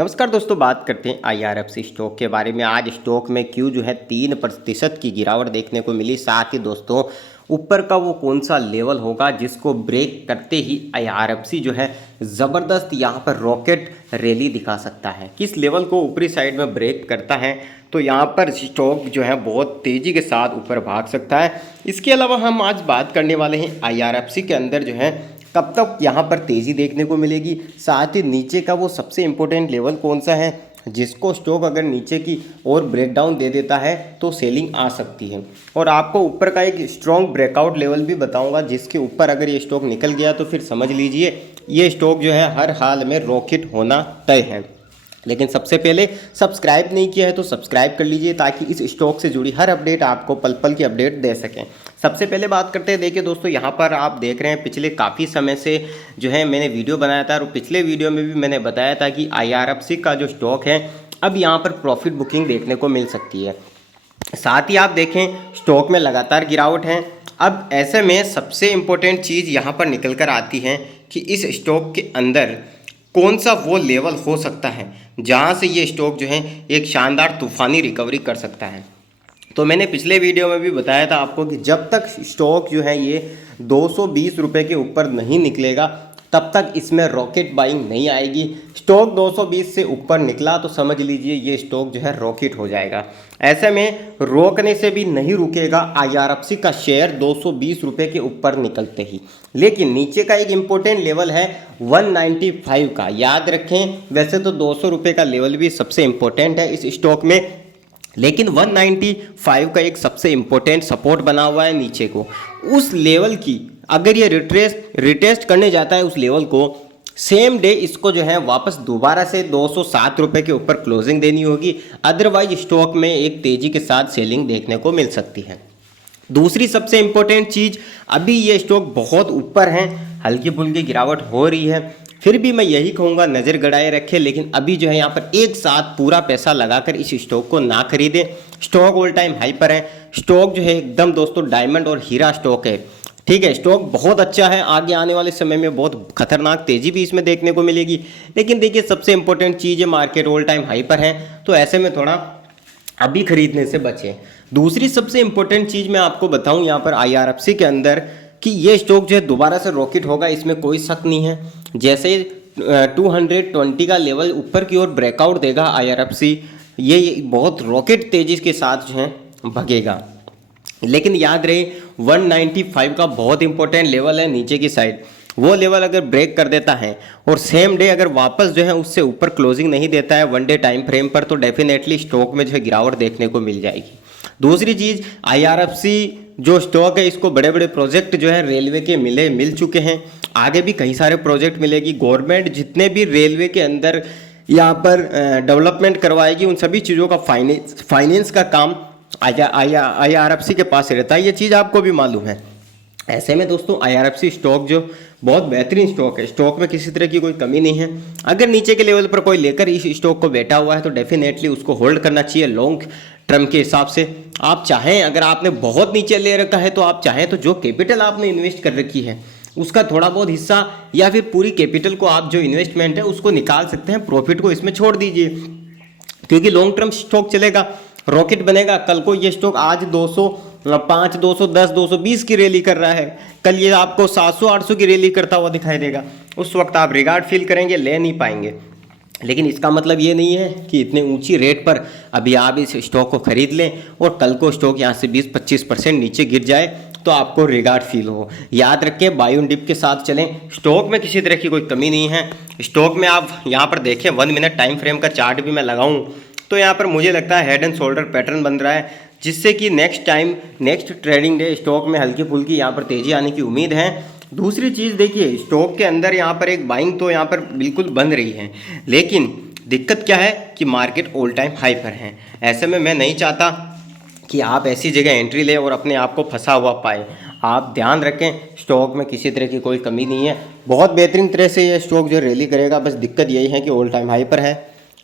नमस्कार दोस्तों, बात करते हैं IRFC स्टॉक के बारे में। आज स्टॉक में क्यों जो है 3% की गिरावट देखने को मिली। साथ ही दोस्तों ऊपर का वो कौन सा लेवल होगा जिसको ब्रेक करते ही IRFC जो है ज़बरदस्त यहाँ पर रॉकेट रैली दिखा सकता है। किस लेवल को ऊपरी साइड में ब्रेक करता है तो यहाँ पर स्टॉक जो है बहुत तेज़ी के साथ ऊपर भाग सकता है। इसके अलावा हम आज बात करने वाले हैं IRFC के अंदर जो है कब तक यहाँ पर तेज़ी देखने को मिलेगी। साथ ही नीचे का वो सबसे इम्पोर्टेंट लेवल कौन सा है जिसको स्टॉक अगर नीचे की और ब्रेकडाउन दे देता है तो सेलिंग आ सकती है। और आपको ऊपर का एक स्ट्रॉन्ग ब्रेकआउट लेवल भी बताऊंगा जिसके ऊपर अगर ये स्टॉक निकल गया तो फिर समझ लीजिए ये स्टॉक जो है हर हाल में रॉकेट होना तय है। लेकिन सबसे पहले सब्सक्राइब नहीं किया है तो सब्सक्राइब कर लीजिए ताकि इस स्टॉक से जुड़ी हर अपडेट आपको पल पल की अपडेट दे सकें। सबसे पहले बात करते हैं, देखिए दोस्तों यहाँ पर आप देख रहे हैं पिछले काफ़ी समय से जो है मैंने वीडियो बनाया था और पिछले वीडियो में भी मैंने बताया था कि IRFC का जो स्टॉक है अब यहाँ पर प्रॉफिट बुकिंग देखने को मिल सकती है। साथ ही आप देखें स्टॉक में लगातार गिरावट है। अब ऐसे में सबसे इम्पोर्टेंट चीज़ यहाँ पर निकल कर आती है कि इस स्टॉक के अंदर कौन सा वो लेवल हो सकता है जहाँ से ये स्टॉक जो है एक शानदार तूफानी रिकवरी कर सकता है। तो मैंने पिछले वीडियो में भी बताया था आपको कि जब तक स्टॉक जो है ये 220 रुपये के ऊपर नहीं निकलेगा तब तक इसमें रॉकेट बाइंग नहीं आएगी। स्टॉक 220 से ऊपर निकला तो समझ लीजिए ये स्टॉक जो है रॉकेट हो जाएगा। ऐसे में रोकने से भी नहीं रुकेगा IRFC का शेयर 220 रुपये के ऊपर निकलते ही। लेकिन नीचे का एक इम्पोर्टेंट लेवल है 195 का, याद रखें। वैसे तो 200 रुपये का लेवल भी सबसे इम्पोर्टेंट है इस स्टॉक में, लेकिन 195 का एक सबसे इम्पोर्टेंट सपोर्ट बना हुआ है नीचे को। उस लेवल की अगर ये रिटेस्ट करने जाता है उस लेवल को, सेम डे इसको जो है वापस दोबारा से 207 रुपये के ऊपर क्लोजिंग देनी होगी। अदरवाइज स्टॉक में एक तेज़ी के साथ सेलिंग देखने को मिल सकती है। दूसरी सबसे इम्पोर्टेंट चीज़, अभी ये स्टॉक बहुत ऊपर है, हल्की फुल्की गिरावट हो रही है, फिर भी मैं यही कहूँगा नज़र गड़ाए रखें। लेकिन अभी जो है यहाँ पर एक साथ पूरा पैसा लगाकर इस स्टॉक को ना खरीदें। स्टॉक ऑल टाइम हाई पर है। स्टॉक जो है एकदम दोस्तों डायमंड और हीरा स्टॉक है, ठीक है। स्टॉक बहुत अच्छा है, आगे आने वाले समय में बहुत खतरनाक तेज़ी भी इसमें देखने को मिलेगी। लेकिन देखिए सबसे इंपॉर्टेंट चीज़ है मार्केट ऑल टाइम हाई पर है, तो ऐसे में थोड़ा अभी खरीदने से बचें। दूसरी सबसे इंपॉर्टेंट चीज़ मैं आपको बताऊं यहाँ पर IRFC के अंदर कि ये स्टॉक जो है दोबारा से रॉकेट होगा, इसमें कोई शक नहीं है। जैसे 220 का लेवल ऊपर की ओर ब्रेकआउट देगा IRFC, ये बहुत रॉकेट तेज़ी के साथ जो है भगेगा। लेकिन याद रहे 195 का बहुत इंपॉर्टेंट लेवल है नीचे की साइड। वो लेवल अगर ब्रेक कर देता है और सेम डे अगर वापस जो है उससे ऊपर क्लोजिंग नहीं देता है वन डे टाइम फ्रेम पर, तो डेफिनेटली स्टॉक में जो है गिरावट देखने को मिल जाएगी। दूसरी चीज़, IRFC जो स्टॉक है इसको बड़े बड़े प्रोजेक्ट जो है रेलवे के मिल चुके हैं, आगे भी कई सारे प्रोजेक्ट मिलेगी। गवर्नमेंट जितने भी रेलवे के अंदर यहाँ पर डेवलपमेंट करवाएगी उन सभी चीज़ों का फाइनेंस का काम IRFC के पास रहता है, ये चीज़ आपको भी मालूम है। ऐसे में दोस्तों IRFC स्टॉक जो बहुत बेहतरीन स्टॉक है, स्टॉक में किसी तरह की कोई कमी नहीं है। अगर नीचे के लेवल पर कोई लेकर इस स्टॉक को बैठा हुआ है तो डेफिनेटली उसको होल्ड करना चाहिए लॉन्ग टर्म के हिसाब से। आप चाहें, अगर आपने बहुत नीचे ले रखा है तो आप चाहें तो जो कैपिटल आपने इन्वेस्ट कर रखी है उसका थोड़ा बहुत हिस्सा या फिर पूरी कैपिटल को आप जो इन्वेस्टमेंट है उसको निकाल सकते हैं, प्रॉफिट को इसमें छोड़ दीजिए, क्योंकि लॉन्ग टर्म स्टॉक चलेगा, रॉकेट बनेगा। कल को ये स्टॉक आज 205, 210, 220 की रैली कर रहा है, कल ये आपको 700, 800 की रैली करता हुआ दिखाई देगा। उस वक्त आप रिगार्ड फील करेंगे, ले नहीं पाएंगे। लेकिन इसका मतलब ये नहीं है कि इतने ऊंची रेट पर अभी आप इस स्टॉक को खरीद लें और कल को स्टॉक यहाँ से 20-25% नीचे गिर जाए तो आपको रिगार्ड फील हो। याद रखें बाय ऑन डिप के साथ चलें, स्टॉक में किसी तरह की कोई कमी नहीं है। स्टॉक में आप यहाँ पर देखें 1 मिनट टाइम फ्रेम का चार्ट भी मैं लगाऊँ तो यहाँ पर मुझे लगता है हेड एंड शोल्डर पैटर्न बन रहा है, जिससे कि नेक्स्ट ट्रेडिंग डे स्टॉक में हल्की फुल्की यहाँ पर तेज़ी आने की उम्मीद है। दूसरी चीज़ देखिए, स्टॉक के अंदर यहाँ पर एक बाइंग तो यहाँ पर बिल्कुल बन रही है, लेकिन दिक्कत क्या है कि मार्केट ऑल टाइम हाई पर है। ऐसे में मैं नहीं चाहता कि आप ऐसी जगह एंट्री लें और अपने आप को फंसा हुआ पाए। आप ध्यान रखें स्टॉक में किसी तरह की कोई कमी नहीं है, बहुत बेहतरीन तरह से ये स्टॉक जो रैली करेगा। बस दिक्कत यही है कि ऑल टाइम हाई पर है,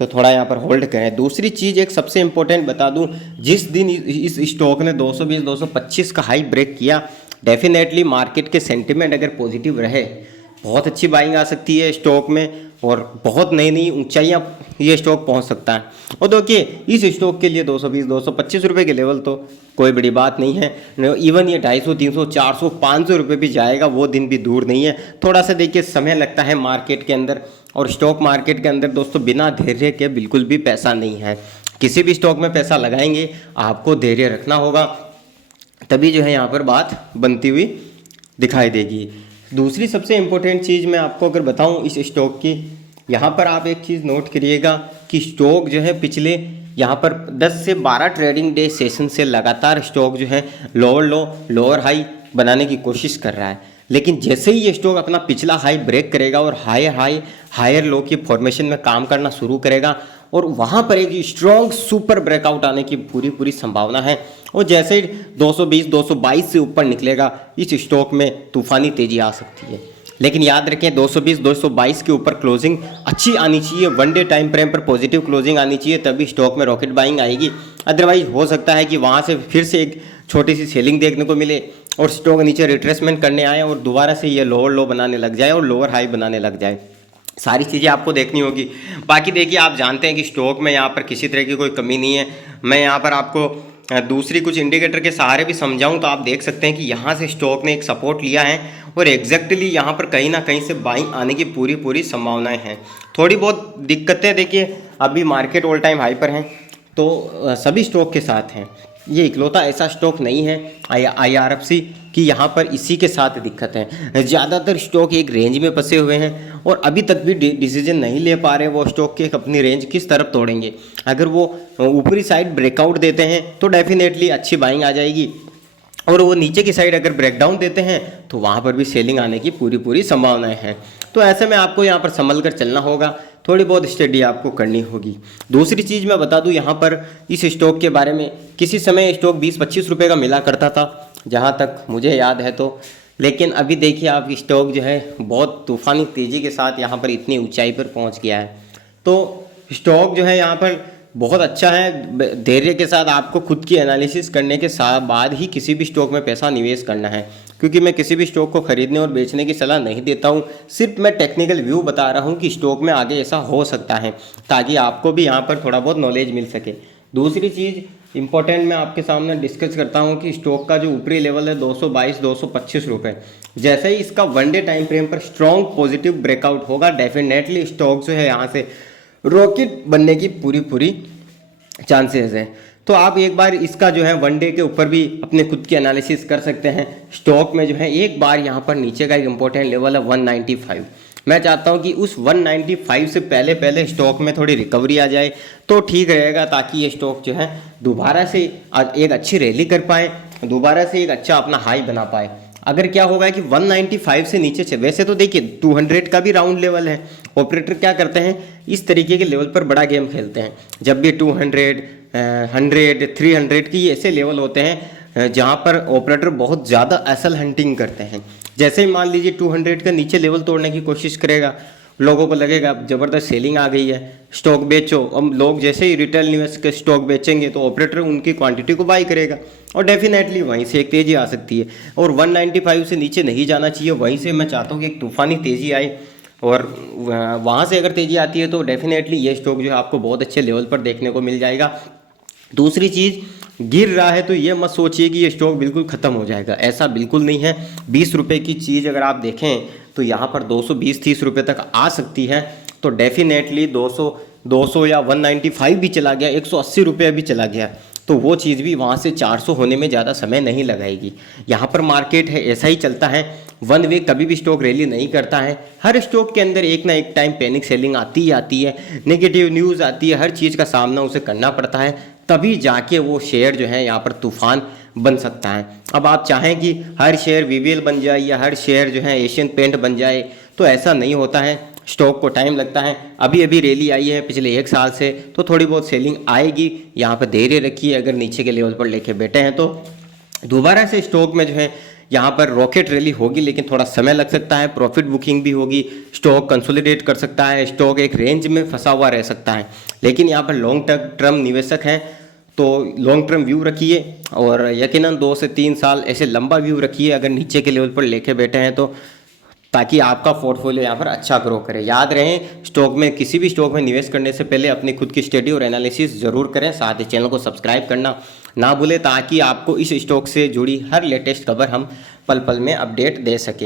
तो थोड़ा यहाँ पर होल्ड करें। दूसरी चीज़ एक सबसे इंपॉर्टेंट बता दूं, जिस दिन इस स्टॉक ने 220, 225 का हाई ब्रेक किया, डेफिनेटली मार्केट के सेंटिमेंट अगर पॉजिटिव रहे बहुत अच्छी बाइंग आ सकती है स्टॉक में और बहुत नई नई ऊंचाइयाँ ये स्टॉक पहुंच सकता है। और देखिए इस स्टॉक के लिए 220 225 रुपये के लेवल तो कोई बड़ी बात नहीं है। इवन ये 250 300 400 500 रुपये भी जाएगा, वो दिन भी दूर नहीं है। थोड़ा सा देखिए समय लगता है मार्केट के अंदर, और स्टॉक मार्केट के अंदर दोस्तों बिना धैर्य के बिल्कुल भी पैसा नहीं है। किसी भी स्टॉक में पैसा लगाएंगे आपको धैर्य रखना होगा, तभी जो है यहाँ पर बात बनती हुई दिखाई देगी। दूसरी सबसे इम्पोर्टेंट चीज़ मैं आपको अगर बताऊँ इस स्टॉक की, यहाँ पर आप एक चीज़ नोट करिएगा कि स्टॉक जो है पिछले यहाँ पर 10 से 12 ट्रेडिंग डे सेशन से लगातार स्टॉक जो है लोअर लो लोअर हाई बनाने की कोशिश कर रहा है। लेकिन जैसे ही ये स्टॉक अपना पिछला हाई ब्रेक करेगा और हायर लो की फॉर्मेशन में काम करना शुरू करेगा, और वहाँ पर एक स्ट्रॉन्ग सुपर ब्रेकआउट आने की पूरी संभावना है। और जैसे ही 220 222 से ऊपर निकलेगा इस स्टॉक में तूफानी तेजी आ सकती है। लेकिन याद रखें 220 222 के ऊपर क्लोजिंग अच्छी आनी चाहिए, वन डे टाइम फ्रेम पर पॉजिटिव क्लोजिंग आनी चाहिए, तभी स्टॉक में रॉकेट बाइंग आएगी। अदरवाइज हो सकता है कि वहाँ से फिर से एक छोटी सी सेलिंग देखने को मिले और स्टॉक नीचे रिट्रेसमेंट करने आए और दोबारा से ये लोअर लो बनाने लग जाए और लोअर हाई बनाने लग जाए। सारी चीज़ें आपको देखनी होगी। बाकी देखिए आप जानते हैं कि स्टॉक में यहाँ पर किसी तरह की कोई कमी नहीं है। मैं यहाँ पर आपको दूसरी कुछ इंडिकेटर के सहारे भी समझाऊं तो आप देख सकते हैं कि यहाँ से स्टॉक ने एक सपोर्ट लिया है और एग्जैक्टली यहाँ पर कहीं ना कहीं से बाइंग आने की पूरी संभावनाएं हैं। थोड़ी बहुत दिक्कतें देखिए अभी मार्केट ऑल टाइम हाई पर हैं, तो सभी स्टॉक के साथ हैं। ये इकलौता ऐसा स्टॉक नहीं है IRFC कि यहाँ पर इसी के साथ दिक्कत है। ज़्यादातर स्टॉक एक रेंज में फंसे हुए हैं और अभी तक भी डिसीजन नहीं ले पा रहे वो स्टॉक के अपनी रेंज किस तरफ तोड़ेंगे। अगर वो ऊपरी साइड ब्रेकआउट देते हैं तो डेफिनेटली अच्छी बाइंग आ जाएगी, और वो नीचे की साइड अगर ब्रेकडाउन देते हैं तो वहाँ पर भी सेलिंग आने की पूरी संभावनाएं हैं। तो ऐसे में आपको यहाँ पर संभल कर चलना होगा, थोड़ी बहुत स्टडी आपको करनी होगी। दूसरी चीज़ मैं बता दूँ यहाँ पर इस स्टॉक के बारे में, किसी समय स्टॉक 20-25 रुपये का मिला करता था जहाँ तक मुझे याद है तो, लेकिन अभी देखिए आप स्टॉक जो है बहुत तूफानी तेज़ी के साथ यहाँ पर इतनी ऊंचाई पर पहुँच गया है। तो स्टॉक जो है यहाँ पर बहुत अच्छा है। धैर्य के साथ आपको खुद की एनालिसिस करने के साथ बाद ही किसी भी स्टॉक में पैसा निवेश करना है, क्योंकि मैं किसी भी स्टॉक को खरीदने और बेचने की सलाह नहीं देता हूं। सिर्फ मैं टेक्निकल व्यू बता रहा हूं कि स्टॉक में आगे ऐसा हो सकता है, ताकि आपको भी यहां पर थोड़ा बहुत नॉलेज मिल सके। दूसरी चीज़ इंपॉर्टेंट मैं आपके सामने डिस्कस करता हूं कि स्टॉक का जो ऊपरी लेवल है 222 225 रुपये, जैसे ही इसका वन डे टाइम फ्रेम पर स्ट्रॉन्ग पॉजिटिव ब्रेकआउट होगा डेफिनेटली स्टॉक जो है यहाँ से रॉकेट बनने की पूरी चांसेस हैं। तो आप एक बार इसका जो है वन डे के ऊपर भी अपने खुद की एनालिसिस कर सकते हैं। स्टॉक में जो है एक बार यहाँ पर नीचे का एक इम्पोर्टेंट लेवल है 195। मैं चाहता हूँ कि उस 195 से पहले स्टॉक में थोड़ी रिकवरी आ जाए तो ठीक रहेगा, ताकि ये स्टॉक जो है दोबारा से एक अच्छी रैली कर पाए, दोबारा से एक अच्छा अपना हाई बना पाए। अगर क्या होगा कि 195 से नीचे वैसे तो देखिए 200 का भी राउंड लेवल है। ऑपरेटर क्या करते हैं इस तरीके के लेवल पर बड़ा गेम खेलते हैं, जब भी 200 100 300 की ऐसे लेवल होते हैं जहां पर ऑपरेटर बहुत ज़्यादा असल हंटिंग करते हैं। जैसे ही मान लीजिए 200 का नीचे लेवल तोड़ने की कोशिश करेगा, लोगों को लगेगा ज़बरदस्त सेलिंग आ गई है, स्टॉक बेचो। अब लोग जैसे ही रिटेल निवेशक के स्टॉक बेचेंगे तो ऑपरेटर उनकी क्वांटिटी को बाई करेगा और डेफिनेटली वहीं से एक तेज़ी आ सकती है। और 195 से नीचे नहीं जाना चाहिए, वहीं से मैं चाहता हूँ कि एक तूफानी तेज़ी आए, और वहाँ से अगर तेज़ी आती है तो डेफिनेटली ये स्टॉक जो है आपको बहुत अच्छे लेवल पर देखने को मिल जाएगा। दूसरी चीज़, गिर रहा है तो ये मत सोचिए कि ये स्टॉक बिल्कुल ख़त्म हो जाएगा, ऐसा बिल्कुल नहीं है। 20 रुपये की चीज़ अगर आप देखें तो यहाँ पर 220-30 रुपये तक आ सकती है, तो डेफिनेटली 200 या 195 भी चला गया, 180 रुपये भी चला गया, तो वो चीज़ भी वहाँ से 400 होने में ज़्यादा समय नहीं लगाएगी। यहाँ पर मार्केट है ऐसा ही चलता है, वन वे कभी भी स्टॉक रैली नहीं करता है। हर स्टॉक के अंदर एक ना एक टाइम पैनिक सेलिंग आती ही आती है, नेगेटिव न्यूज़ आती है, हर चीज़ का सामना उसे करना पड़ता है, तभी जाके वो शेयर जो है यहाँ पर तूफान बन सकता है। अब आप चाहें कि हर शेयर VVL बन जाए या हर शेयर जो है एशियन पेंट बन जाए, तो ऐसा नहीं होता है। स्टॉक को टाइम लगता है। अभी रैली आई है पिछले 1 साल से, तो थोड़ी बहुत सेलिंग आएगी। यहाँ पर धैर्य रखिए, अगर नीचे के लेवल पर लेके बैठे हैं तो दोबारा से स्टॉक में जो है यहाँ पर रॉकेट रैली होगी, लेकिन थोड़ा समय लग सकता है, प्रॉफिट बुकिंग भी होगी, स्टॉक कंसोलिडेट कर सकता है, स्टॉक एक रेंज में फंसा हुआ रह सकता है। लेकिन यहाँ पर लॉन्ग टर्म निवेशक हैं तो लॉन्ग टर्म व्यू रखिए, और यकीनन 2 से 3 साल ऐसे लंबा व्यू रखिए। अगर नीचे के लेवल पर लेके बैठे हैं तो ताकि आपका पोर्टफोलियो यहाँ पर अच्छा ग्रो करे। याद रहे, स्टॉक में किसी भी स्टॉक में निवेश करने से पहले अपनी खुद की स्टडी और एनालिसिस जरूर करें। साथ ही चैनल को सब्सक्राइब करना ना भूलें ताकि आपको इस स्टॉक से जुड़ी हर लेटेस्ट खबर हम पल पल में अपडेट दे सकें।